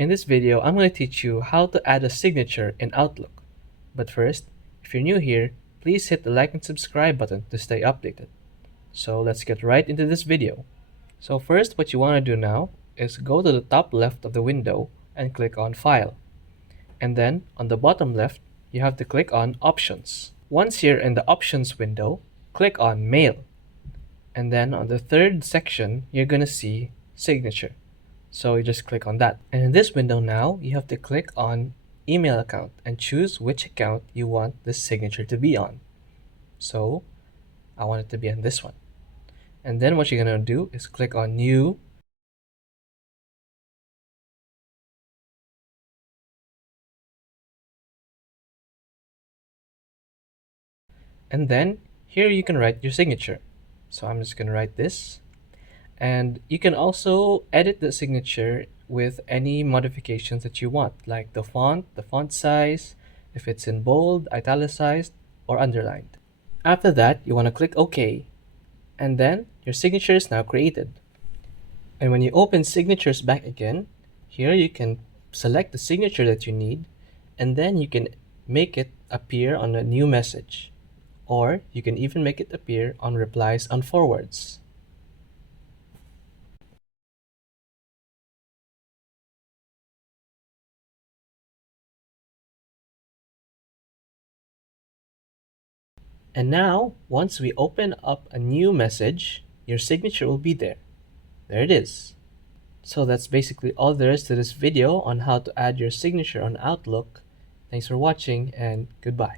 In this video, I'm going to teach you how to add a signature in Outlook. But first, if you're new here, please hit the like and subscribe button to stay updated. So let's get right into this video. So first, what you want to do now is go to the top left of the window and click on File. And then on the bottom left, you have to click on Options. Once you're in the Options window, click on Mail. And then on the third section, you're going to see Signature. So you just click on that. And in this window now, you have to click on email account and choose which account you want this signature to be on. So I want it to be on this one. And then what you're going to do is click on new. And then here you can write your signature. So I'm just going to write this. And you can also edit the signature with any modifications that you want, like the font size, if it's in bold, italicized, or underlined. After that, you want to click OK, and then your signature is now created. And when you open signatures back again, here you can select the signature that you need, and then you can make it appear on a new message, or you can even make it appear on replies on forwards. And now, once we open up a new message, your signature will be there. There it is. So that's basically all there is to this video on how to add your signature on Outlook. Thanks for watching and goodbye.